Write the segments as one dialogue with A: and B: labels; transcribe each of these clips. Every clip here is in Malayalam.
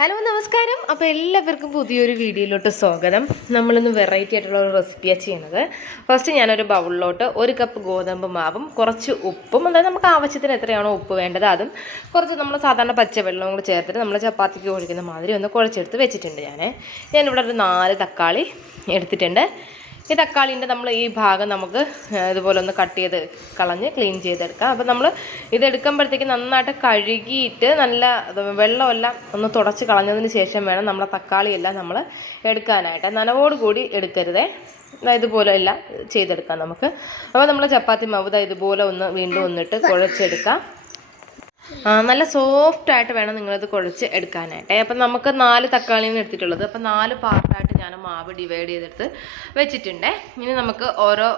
A: ഹലോ നമസ്കാരം. അപ്പോൾ എല്ലാവർക്കും പുതിയൊരു വീഡിയോയിലോട്ട് സ്വാഗതം. നമ്മളിന്ന് വെറൈറ്റി ആയിട്ടുള്ള ഒരു റെസിപ്പിയാണ് ചെയ്യുന്നത്. ഫസ്റ്റ് ഞാനൊരു ബൗളിലോട്ട് ഒരു കപ്പ് ഗോതമ്പ് മാവും കുറച്ച് ഉപ്പും അതായത് നമുക്ക് ആവശ്യത്തിന് എത്രയാണോ ഉപ്പ് വേണ്ടത് അതും കുറച്ച് നമ്മൾ സാധാരണ പച്ചവെള്ളവും കൂടി ചേർത്തിട്ട് നമ്മൾ ചപ്പാത്തിക്ക് കുഴിക്കുന്ന മാതിരി ഒന്ന് കുഴച്ചെടുത്ത് വെച്ചിട്ടുണ്ട് ഞാൻ ഞാനിവിടെ ഒരു നാല് തക്കാളി എടുത്തിട്ടുണ്ട്. ഈ തക്കാളിന്റെ നമ്മൾ ഈ ഭാഗം നമുക്ക് ഇതുപോലെ ഒന്ന് കട്ട് ചെയ്ത് കളഞ്ഞ് ക്ലീൻ ചെയ്തെടുക്കാം. അപ്പോൾ നമ്മൾ ഇത് എടുക്കുമ്പോഴത്തേക്ക് നന്നായിട്ട് കഴുകിയിട്ട് നല്ല വെള്ളമെല്ലാം ഒന്ന് തുടച്ച് കളഞ്ഞതിന് ശേഷം വേണം നമ്മളെ തക്കാളിയെല്ലാം നമ്മൾ എടുക്കാനായിട്ട്. നനവോട് കൂടി എടുക്കരുതേ. ഇതുപോലെ എല്ലാം ചെയ്തെടുക്കാം നമുക്ക്. അപ്പോൾ നമ്മൾ ചപ്പാത്തി മാവ് ഇതുപോലെ ഒന്ന് വീണ്ടും ഒന്നിട്ട് കുഴച്ചെടുക്കാം. നല്ല സോഫ്റ്റ് ആയിട്ട് വേണം നിങ്ങളത് കുഴച്ച് എടുക്കാനായിട്ട്. അപ്പം നമുക്ക് നാല് തക്കാളിയാണ് എടുത്തിട്ടുള്ളത്. അപ്പം നാല് പാർട്ടായിട്ട് ഞാൻ മാവ് ഡിവൈഡ് ചെയ്തെടുത്ത് വെച്ചിട്ടുണ്ട്. ഇനി നമുക്ക് ഓരോ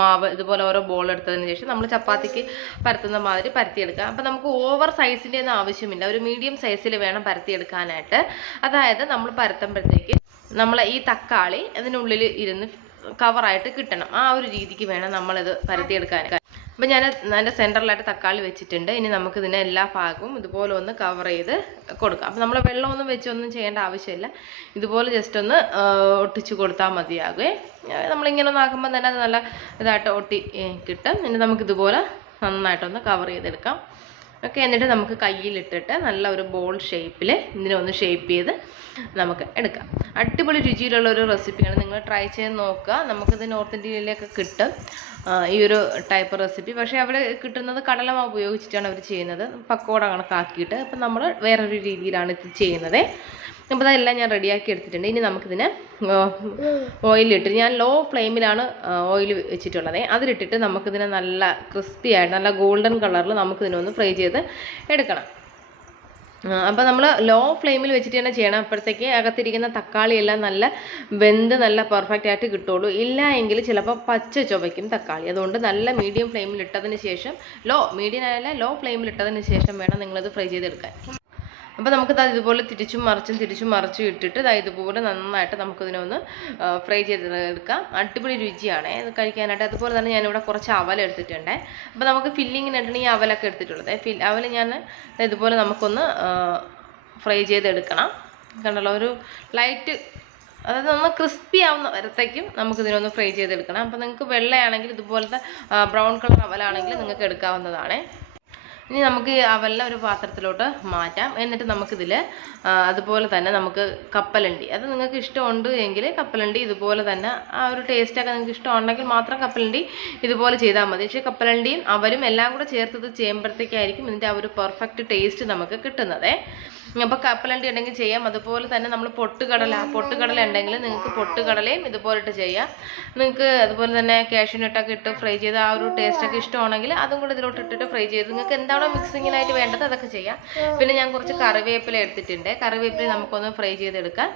A: മാവ് ഇതുപോലെ ഓരോ ബോൾ എടുത്തതിന് ശേഷം നമ്മൾ ചപ്പാത്തിക്ക് പരത്തുന്ന മാതിരി പരത്തിയെടുക്കാം. അപ്പം നമുക്ക് ഓവർ സൈസിന്റെ ഒന്നും ആവശ്യമില്ല. ഒരു മീഡിയം സൈസിൽ വേണം പരത്തിയെടുക്കാനായിട്ട്. അതായത് നമ്മൾ പരത്തുമ്പോഴത്തേക്ക് നമ്മൾ ഈ തക്കാളി അതിനുള്ളിൽ ഇരുന്ന് കവറായിട്ട് കിട്ടണം. ആ ഒരു രീതിക്ക് വേണം നമ്മളിത് പരത്തിയെടുക്കാൻ അപ്പം ഞാൻ അതിന്റെ സെന്ററിലായിട്ട് തക്കാളി വെച്ചിട്ടുണ്ട്. ഇനി നമുക്ക് ഇതിനെ എല്ലാ ഭാഗവും ഇതുപോലെ ഒന്ന് കവർ ചെയ്ത് കൊടുക്കാം. അപ്പം നമ്മൾ വെള്ളമൊന്നും വെച്ചൊന്നും ചെയ്യേണ്ട ആവശ്യമില്ല. ഇതുപോലെ ജസ്റ്റ് ഒന്ന് ഒട്ടിച്ചു കൊടുത്താൽ മതിയാകുമേ ആ, നമ്മളിങ്ങനെ ഒന്ന് ആക്കുമ്പോൾ തന്നെ അത് നല്ല ഇതായിട്ട് ഒട്ടി കിട്ടും. ഇനി നമുക്കിതുപോലെ നന്നായിട്ടൊന്ന് കവർ ചെയ്തെടുക്കാം. ഓക്കെ എന്നിട്ട് നമുക്ക് കയ്യിലിട്ടിട്ട് നല്ല ഒരു ബോൾ ഷേപ്പിൽ ഇതിനെ ഒന്ന് ഷേപ്പ് ചെയ്ത് നമുക്ക് എടുക്കാം. അടിപൊളി രുചിയിലുള്ള ഒരു റെസിപ്പിയാണ് നിങ്ങൾ ട്രൈ ചെയ്ത് നോക്കുക. നമുക്കിത് നോർത്ത് ഇന്ത്യയിലൊക്കെ കിട്ടും. ഈ ഒരു ടൈപ്പ് റെസിപ്പി പക്ഷേ അവിടെ കിട്ടുന്നത് കടലമാവ് ഉപയോഗിച്ചിട്ടാണ് അവർ ചെയ്യുന്നത്. പക്കോട കണക്കാക്കിയിട്ട്. അപ്പം നമ്മൾ വേറൊരു രീതിയിലാണ് ഇത് ചെയ്യുന്നത്. അപ്പോൾ അതെല്ലാം ഞാൻ റെഡിയാക്കി എടുത്തിട്ടുണ്ട്. ഇനി നമുക്കിതിന് ഓയിലിട്ട് ഞാൻ ലോ ഫ്ലെയിമിലാണ് ഓയിൽ വെച്ചിട്ടുള്ളത്. അതിലിട്ടിട്ട് നമുക്കിതിനെ നല്ല ക്രിസ്പി ആയിട്ട് നല്ല ഗോൾഡൻ കളറിൽ നമുക്കിതിനൊന്ന് ഫ്രൈ ചെയ്ത് എടുക്കണം. അപ്പോൾ നമ്മൾ ലോ ഫ്ലെയിമിൽ വെച്ചിട്ട് തന്നെ ചെയ്യണം. അപ്പോഴത്തേക്ക് അകത്തിരിക്കുന്ന തക്കാളി എല്ലാം നല്ല വെന്ത് നല്ല പെർഫെക്റ്റ് ആയിട്ട് കിട്ടുള്ളൂ. ഇല്ല എങ്കിൽ ചിലപ്പോൾ പച്ച ചുവയ്ക്കും തക്കാളി. അതുകൊണ്ട് നല്ല മീഡിയം ഫ്ലെയിമിൽ ഇട്ടതിന് ശേഷം ലോ മീഡിയം ആയാലും ലോ ഫ്ലെയിമിൽ ഇട്ടതിന് ശേഷം വേണം നിങ്ങളിത് ഫ്രൈ ചെയ്തെടുക്കാൻ. അപ്പോൾ നമുക്ക് ദാ ഇതുപോലെ തിരിച്ചും മറിച്ചും തിരിച്ചും മറിച്ചും ഇട്ടിട്ട് ദാ ഇതുപോലെ നന്നായിട്ട് നമുക്കിതിനെ ഒന്ന് ഫ്രൈ ചെയ്തെടുക്കാം. അടിപൊളി രുചിയാണ്. ഇത് കഴിക്കാനായിട്ട്. അതുപോലെ തന്നെ ഞാനിവിടെ കുറച്ച് അവൽ എടുത്തിട്ടുണ്ട്. അപ്പോൾ നമുക്ക് ഫില്ലിങ്ങിനായിട്ടാണ് ഈ അവലൊക്കെ എടുത്തിട്ടുള്ളത്. ഫിൽ അവൽ ഞാൻ ഇതുപോലെ നമുക്കൊന്ന് ഫ്രൈ ചെയ്തെടുക്കണം. കണ്ടല്ലോ ഒരു ലൈറ്റ് അതായത് ഒന്ന് ക്രിസ്പി ആവുന്ന വരത്തേക്കും നമുക്ക് ഇതിനൊന്ന് ഫ്രൈ ചെയ്തെടുക്കണം. അപ്പോൾ നിങ്ങൾക്ക് വെള്ളയാണെങ്കിൽ ഇതുപോലത്തെ ബ്രൗൺ കളർ അവലാണെങ്കിൽ നിങ്ങൾക്ക് എടുക്കാവുന്നതാണ്. ഇനി നമുക്ക് അവെല്ലാം ഒരു പാത്രത്തിലോട്ട് മാറ്റാം. എന്നിട്ട് നമുക്കിതിൽ അതുപോലെ തന്നെ നമുക്ക് കപ്പലണ്ടി. അത് നിങ്ങൾക്ക് ഇഷ്ടമുണ്ട് എങ്കിൽ കപ്പലണ്ടി ഇതുപോലെ തന്നെ ആ ഒരു ടേസ്റ്റൊക്കെ നിങ്ങൾക്ക് ഇഷ്ടമുണ്ടെങ്കിൽ മാത്രം കപ്പലണ്ടി ഇതുപോലെ ചെയ്താൽ മതി. പക്ഷേ കപ്പലണ്ടിയും അവരും എല്ലാം കൂടെ ചേർത്തത് ചെയ്യുമ്പോഴത്തേക്കായിരിക്കും ഇതിന്റെ ആ ഒരു പെർഫെക്റ്റ് ടേസ്റ്റ് നമുക്ക് കിട്ടുന്നത്. അപ്പോൾ കപ്പലണ്ടി ഉണ്ടെങ്കിൽ ചെയ്യാം. അതുപോലെ തന്നെ നമ്മൾ പൊട്ടുകടല പൊട്ടുകടല ഉണ്ടെങ്കിൽ നിങ്ങൾക്ക് പൊട്ടുകടലയും ഇതുപോലെ ഇട്ട് ചെയ്യാം. നിങ്ങൾക്ക് അതുപോലെ തന്നെ കാഷ്യൂനട്ടൊക്കെ ഇട്ട് ഫ്രൈ ചെയ്ത് ആ ഒരു ടേസ്റ്റൊക്കെ ഇഷ്ടമാണെങ്കിൽ അതും കൂടെ ഇതിലോട്ട് ഇട്ടിട്ട് ഫ്രൈ ചെയ്ത് നിങ്ങൾക്ക് എന്താണോ മിക്സിങ്ങിനായിട്ട് വേണ്ടത് അതൊക്കെ ചെയ്യാം. പിന്നെ ഞാൻ കുറച്ച് കറിവേപ്പില എടുത്തിട്ടുണ്ട്. കറിവേപ്പില നമുക്കൊന്ന് ഫ്രൈ ചെയ്തെടുക്കാം.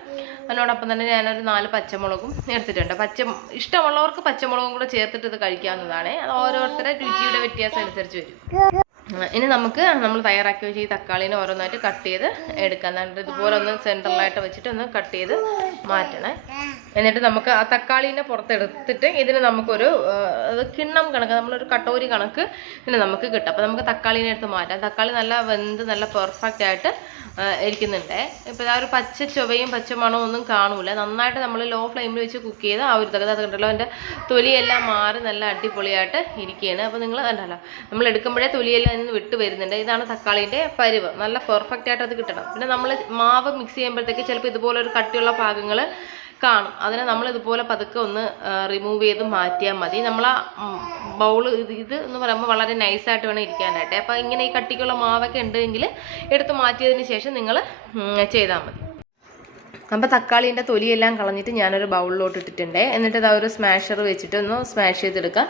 A: അതിനോടൊപ്പം തന്നെ ഞാനൊരു നാല് പച്ചമുളകും എടുത്തിട്ടുണ്ട്. പച്ച ഇഷ്ടമുള്ളവർക്ക് പച്ചമുളകും കൂടെ ചേർത്തിട്ട് ഇത് കഴിക്കാവുന്നതാണ്. അത് ഓരോരുത്തരുടെ രുചിയുടെ വ്യത്യാസം അനുസരിച്ച് വരും. ഇനി നമുക്ക് നമ്മൾ തയ്യാറാക്കി വെച്ച ഈ തക്കാളിനെ ഓരോന്നായിട്ട് കട്ട് ചെയ്ത് എടുക്കാം. എന്നിട്ട് ഇതുപോലെ ഒന്ന് സെന്ററിലായിട്ട് വെച്ചിട്ട് ഒന്ന് കട്ട് ചെയ്ത് മാറ്റണേ. എന്നിട്ട് നമുക്ക് ആ തക്കാളീനെ പുറത്തെടുത്തിട്ട് ഇതിന് നമുക്കൊരു കിണ്ണം കണക്ക് നമ്മളൊരു കട്ടോരി കണക്ക് ഇതിന് നമുക്ക് കിട്ടും. അപ്പോൾ നമുക്ക് തക്കാളീനെ എടുത്ത് മാറ്റാം. തക്കാളി നല്ല വെന്ത് നല്ല പെർഫെക്റ്റ് ആയിട്ട് ഇരിക്കുന്നുണ്ട്. ഇപ്പോൾ ആ ഒരു പച്ച ചുവയും പച്ച മണവും ഒന്നും കാണൂല. നന്നായിട്ട് നമ്മൾ ലോ ഫ്ലെയിമിൽ വെച്ച് കുക്ക് ചെയ്ത് ആ ഒരു തകത കണ്ടല്ലോ അതിന്റെ തൊലിയെല്ലാം മാറി നല്ല അടിപൊളിയായിട്ട് ഇരിക്കുകയാണ് അപ്പോൾ നിങ്ങൾ കണ്ടല്ലോ നമ്മൾ എടുക്കുമ്പോഴേ തൊലിയെല്ലാം നിന്ന് വിട്ട് വരുന്നുണ്ട്. ഇതാണ് തക്കാളിന്റെ പരുവ്. നല്ല പെർഫെക്റ്റ് ആയിട്ട് അത് കിട്ടണം. പിന്നെ നമ്മൾ മാവ് മിക്സ് ചെയ്യുമ്പോഴത്തേക്ക് ചിലപ്പോൾ ഇതുപോലെ ഒരു കട്ടിയുള്ള ഭാഗങ്ങൾ കാണും. അതിനെ നമ്മൾ ഇതുപോലെ പതുക്കെ ഒന്ന് റിമൂവ് ചെയ്ത് മാറ്റിയാൽ മതി. നമ്മൾ ആ ബൗൾ ഇത് എന്ന് പറയുമ്പോൾ വളരെ നൈസായിട്ട് വേണം ഇരിക്കാനായിട്ട്. അപ്പോൾ ഇങ്ങനെ ഈ കട്ടിക്കുള്ള മാവൊക്കെ ഉണ്ടെങ്കിൽ എടുത്ത് മാറ്റിയതിന് ശേഷം നിങ്ങൾ ചെയ്താൽ മതി. അപ്പോൾ തക്കാളീന്റെ തൊലിയെല്ലാം കളഞ്ഞിട്ട് ഞാനൊരു ബൗളിലോട്ട് ഇട്ടിട്ടുണ്ട്. എന്നിട്ട് ഇതാ ഒരു സ്മാഷർ വെച്ചിട്ട് ഒന്ന് സ്മാഷ് ചെയ്തെടുക്കാം.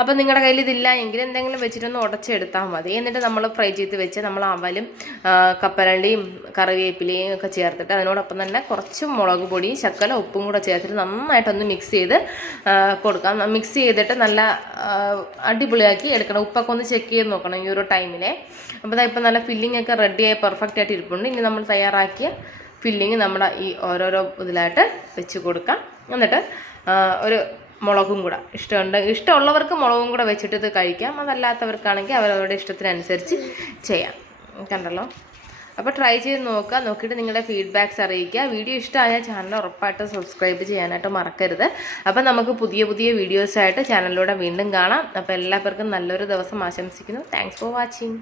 A: അപ്പോൾ നിങ്ങളുടെ കയ്യിൽ ഇതില്ല എങ്കിൽ എന്തെങ്കിലും വെച്ചിട്ടൊന്ന് ഉടച്ചെടുത്താൽ മതി. എന്നിട്ട് നമ്മൾ ഫ്രൈ ചെയ്ത് വെച്ച് നമ്മൾ അവലും കപ്പലണ്ടിയും കറിവേപ്പിലയും ഒക്കെ ചേർത്തിട്ട് അതിനോടൊപ്പം തന്നെ കുറച്ച് മുളക് പൊടിയും ശക്കല ഉപ്പും കൂടെ ചേർത്തിട്ട് നന്നായിട്ടൊന്ന് മിക്സ് ചെയ്ത് കൊടുക്കാം. മിക്സ് ചെയ്തിട്ട് നല്ല അടിപൊളിയാക്കി എടുക്കണം. ഉപ്പൊക്കെ ഒന്ന് ചെക്ക് ചെയ്ത് നോക്കണം ഈ ഒരു ടൈമിനെ അപ്പോൾ ഇപ്പം നല്ല ഫില്ലിംഗ് ഒക്കെ റെഡിയായി പെർഫെക്റ്റ് ആയിട്ട് ഇരിപ്പുണ്ട്. ഇനി നമ്മൾ തയ്യാറാക്കിയ ഫില്ലിങ് നമ്മൾ ഈ ഓരോരോ ഇതിലായിട്ട് വെച്ച് കൊടുക്കാം. എന്നിട്ട് ഒരു മുളകും കൂടെ. ഇഷ്ടമുണ്ട്. ഇഷ്ടമുള്ളവർക്ക് മുളകും കൂടെ വെച്ചിട്ട് ഇത് കഴിക്കാം. അതല്ലാത്തവർക്കാണെങ്കിൽ അവരവരുടെ ഇഷ്ടത്തിനനുസരിച്ച് ചെയ്യാം. കണ്ടല്ലോ? അപ്പോൾ ട്രൈ ചെയ്ത് നോക്കുക. നോക്കിയിട്ട് നിങ്ങളുടെ ഫീഡ്ബാക്ക്സ് അറിയിക്കുക. വീഡിയോ ഇഷ്ടമായ ചാനൽ ഉറപ്പായിട്ട് സബ്സ്ക്രൈബ് ചെയ്യാനായിട്ട് മറക്കരുത്. അപ്പോൾ നമുക്ക് പുതിയ പുതിയ വീഡിയോസായിട്ട് ചാനലിലൂടെ വീണ്ടും കാണാം. അപ്പോൾ എല്ലാവർക്കും നല്ലൊരു ദിവസം ആശംസിക്കുന്നു. Thanks for watching